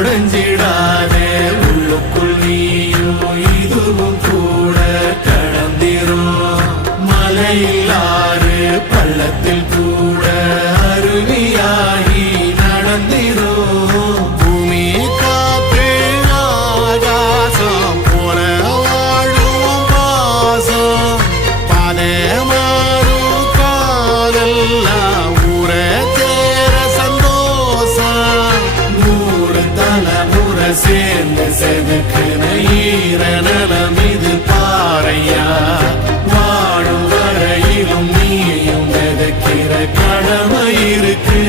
உடைஞ்சிடாதே உள்ளுக்குள் நீயும் இதுவும் கூட கடந்திரும் மலையிலாறு பள்ளத்தில் கூட அருவியாகி நடந்திரும் பூமி காற்று ஆகாசம் போல வாழும் பாசம் பாதை மாறும் காதெல்லாம் ஊரை சேர சந்தோஷம் 100 தலைமுறை சேர்ந்து செதுக்குன ஈர நலம் இது பாறையா வாழும் வரையிலும் நீயும் விதைக்கிற கடமை இருக்கு